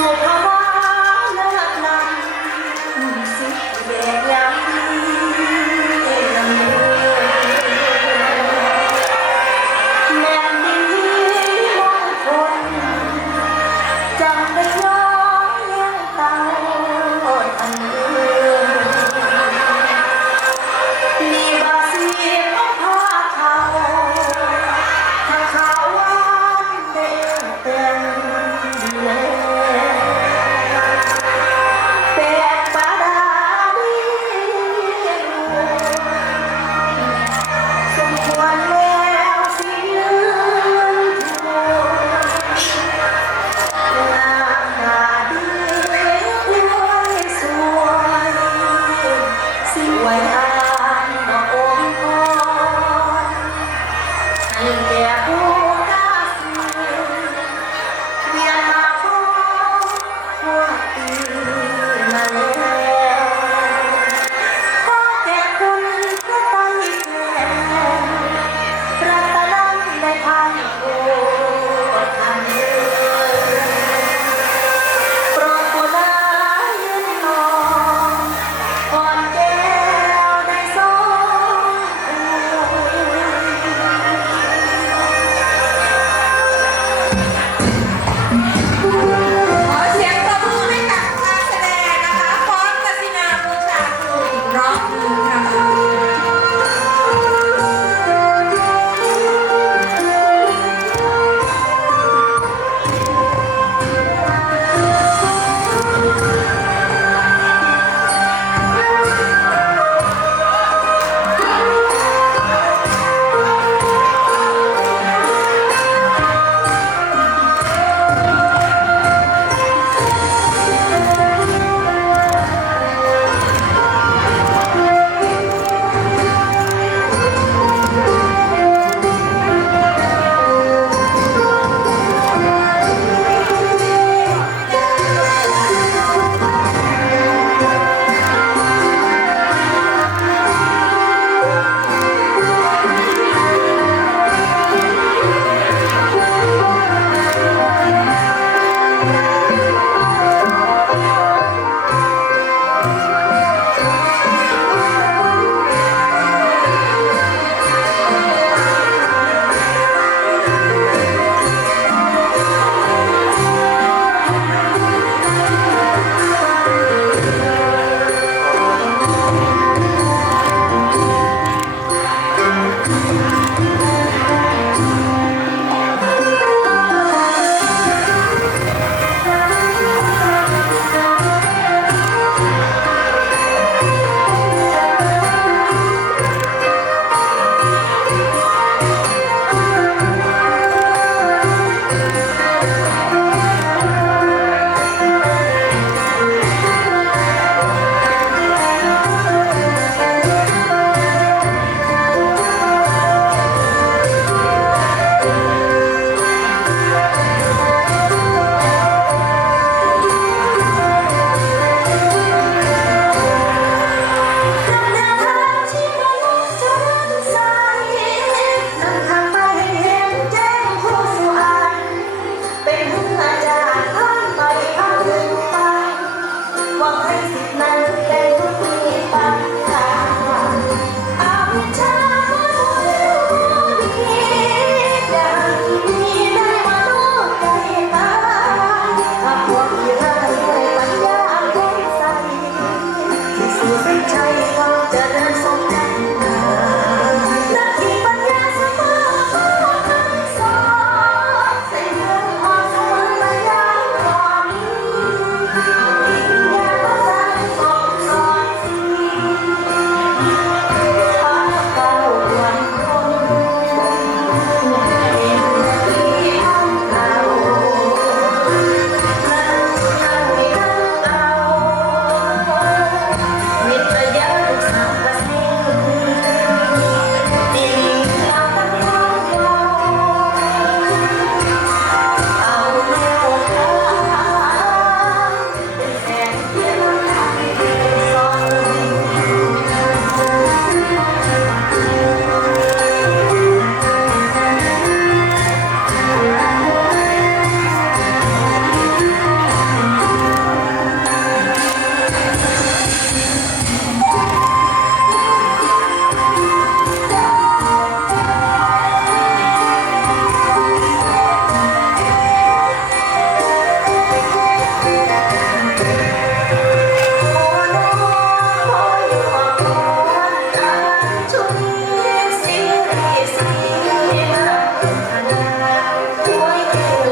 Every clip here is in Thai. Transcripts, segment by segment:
สุ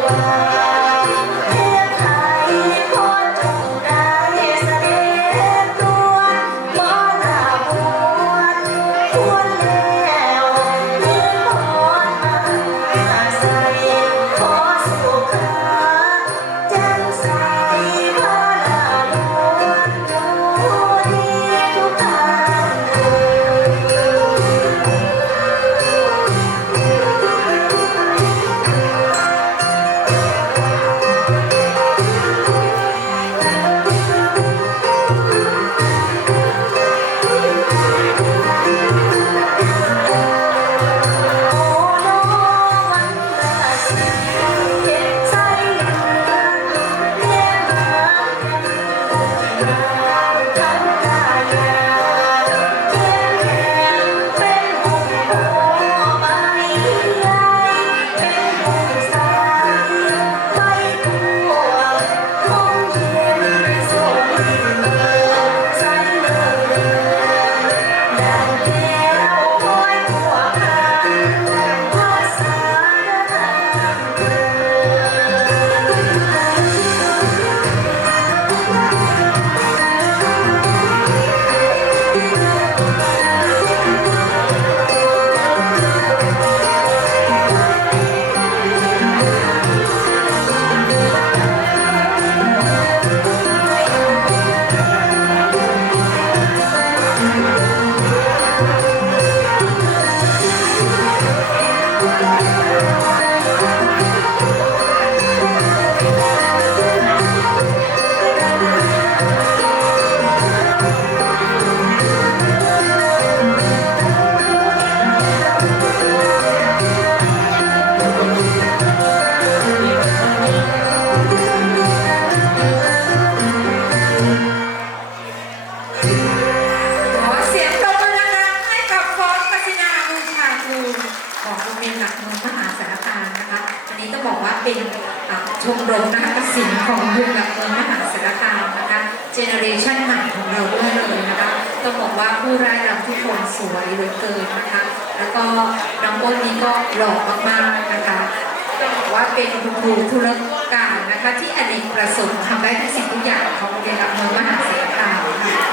Thank. ชันใหม่ของเราด้วยเลยนะคะต้องบอกว่าผู้ร่ายรำทุกคนสวยเหลือเกินนะคะ แล้วก็น้องอ้นนี้ก็หล่อมากๆนะคะต้องบอกว่าเป็นคุณครูธุรการนะคะที่อเนกประสงค์ทำได้ทุกสิ่งทุกอย่างของโรงเรียนหลักเมือมหาสารคามค่ะ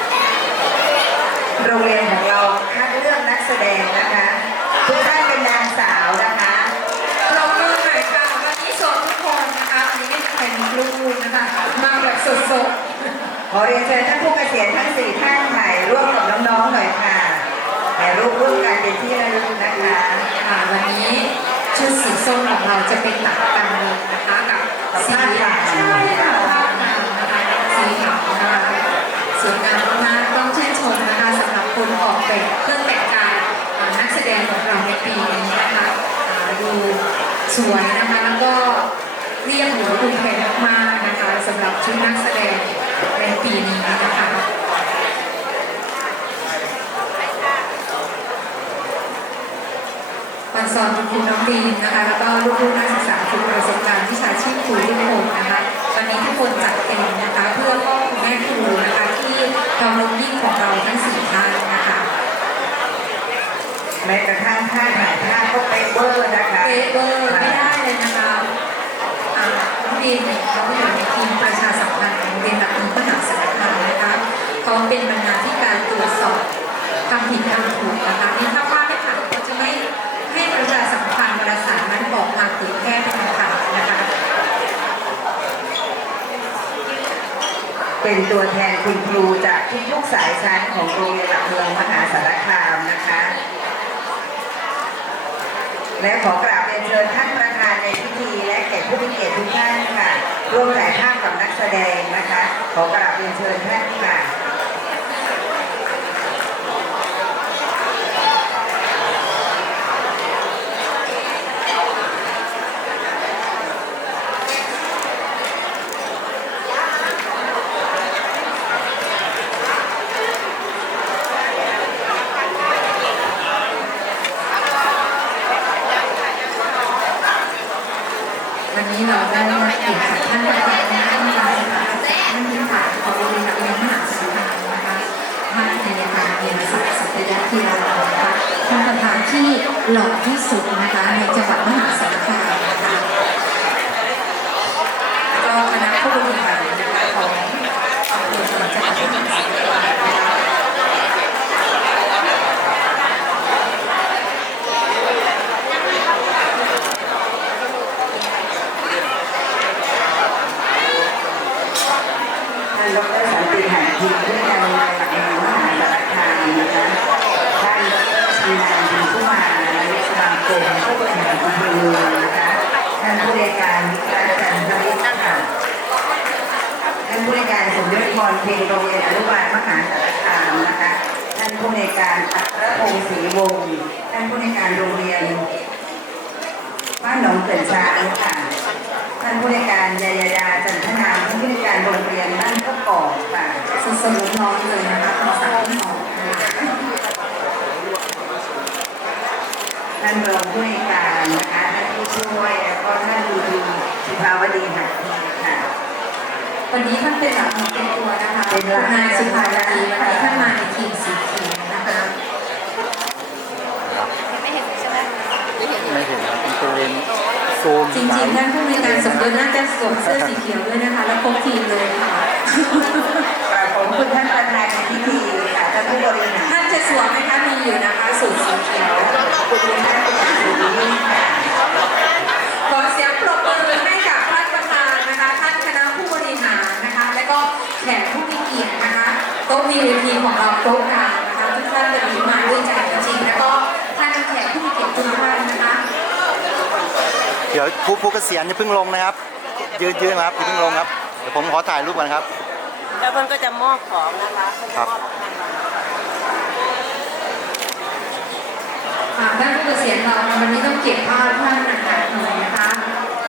โรงเรียนของเราคัดเลือกนักแสดงนะคะทุกท่านเป็นนางสาวนะคะ อเรียนเชิญท่านผู้เกษียณทั้งสี่ท่านถ่ายร่วมกับน้องๆหน่อยค่ะถ่ายรูปร่วมกันเป็นที่ระลึกนะคะค่ะวันนี้ชุดสีส้มของเราจะเป็นตัดกันเลยนะคะกับสีขาวใช่ค่ะผ้าขาวนะคะสีขาวนะคะสวยงามมากๆต้องชื่นชมนะคะสำหรับคนออกแบบเครื่องแต่งกายอ่านักแสดงของเราในปีนี้นะคะอ่าดูสวยนะคะแล้วก็เรียกหัวคุณแพงมากๆนะคะสำหรับชุดนักแสดง ในปีนี้นะคะวันสอนคุณครูน้องดีนนะคะ แล้วก็ลูกๆนักศึกษาฝึกประสบการณ์วิชาชีพครูทุกคนนะคะวันนี้ทุกคนจัดเต็มนะคะ เพื่อพ่อคุณแม่ครูนะคะ ที่เราลงยิ่งของเราทั้งสี่ท่านนะคะแม้กระทั่งท่าถ่ายภาพก็เป๊ะเวอร์นะคะเป๊ะเบอร์ไม่ได้เลยนะคะอ่าน้องดีนเนี่ยเขาอยู่ในทีมประชา หลักเมืองมหาสารคามนะคะเขาเป็นบรรณาธิการตรวจสอบทำผิดทำถูกนะคะนี่ถ้าว่าดไม่ผ่านเขาจะไม่ให้ประชาสัมพันธ์ประสานนั้นออกมาเผยแพร่เป็นข่าวนะคะ เป็นตัวแทนคุณครูจากทุกๆสายชั้นของโรงเรียนหลักเมืองมหาสารคามนะคะ และขอกราบเรียนเชิญท่านประธานในพิธีและแขกผู้มีเกียรติทุกท่านค่ะร่วมถ่ายภาพกับนัก แสดงนะคะ ขอกราบเรียนเชิญท่านค่มานนี้เราได้มาเกียรติจากท่านประธานท่านประธานท่านที่ผ่านของโรงเรียนหลักเรียนมหาสารคามนะคะท่านนายการเรียนศักดิ์สัตยาธีรานะคะท่านประธานที่ หล่อที่สุดนะคะในจังหวัดมหาสารคามนะคะแล้วก็คณะผู้บริหารนะคะของอำเภอจังหวัดมหาสารคามนะคะ ท่านดรสันติหารทีมผู้การโรงเรียนหลักเมืองมหาสารคามนะคะ ท่านดรชำนาญดีผู้มานายกสมาคมากอำเภอเมืองนะท่านผู้ในการวิทยาจันทริศค่ะท่านผู้ในการสมยศพรเพ็งโรงเรียนอนุบาลมหาสารคามนะคะท่านผู้ในการอัครพงศ์ศรีวงศ์ท่านผู้ในการโรงเรียนบ้านหนองเกิดช้างค่ะท่านผู้ในการยายาดาจันทนามท่านผู้ในการโรงเรียนบ้านก็กอกค่ะสดๆร้อนๆเลยนะคะคำสั่งที่ออกนะคะท่านรองผู้ในวยการนะคะท่านผู้ช่วยแล้วก็ท่านดูดีสุภาวดีหักทีค่ะ วันนี้ท่านเป็นหลักของเป็นตัวนะคะเป็นหลักนายสุภาราดีวันนี้ท่านมาในทีมสีเขียวนะคะไม่เห็นใช่ไหมไม่เห็นไม่เห็นครับเป็นตัวเลนซูมจริงๆท่านผู้ในวยการสมยศน่าจะสวมเสื้อสีเขียวด้วยนะคะ แล้วพกทีมเลยค่ะกราบขอบคุณท่านประธานในพิธีค่ะท่านผู้บริหารท่านจะสวมไหมคะมีอยู่นะคะสูทสีเขียวขอบคุณท่านผู้บริหาร VIP ของเราโต๊ะกลางนะคะทุกท่านจะมีมาด้วยใจจริงๆแล้วก็ท่านแขกผู้มีเกียรติทุกท่านนะคะเดี๋ยวผู้ผู้เกษียณอย่าเพิ่งลงนะครับ ยืนยืนครับอย่าเพิ่งลงครับเดี๋ยวผมขอถ่ายรูปก่อนครับ แล้วเพิ่นก็จะมอบของนะคะเพิ่นจะครับมอบของรางวัลอ่าท่านผู้เกษียณเราวันนี้ต้องเก็บภาพท่านนะคะ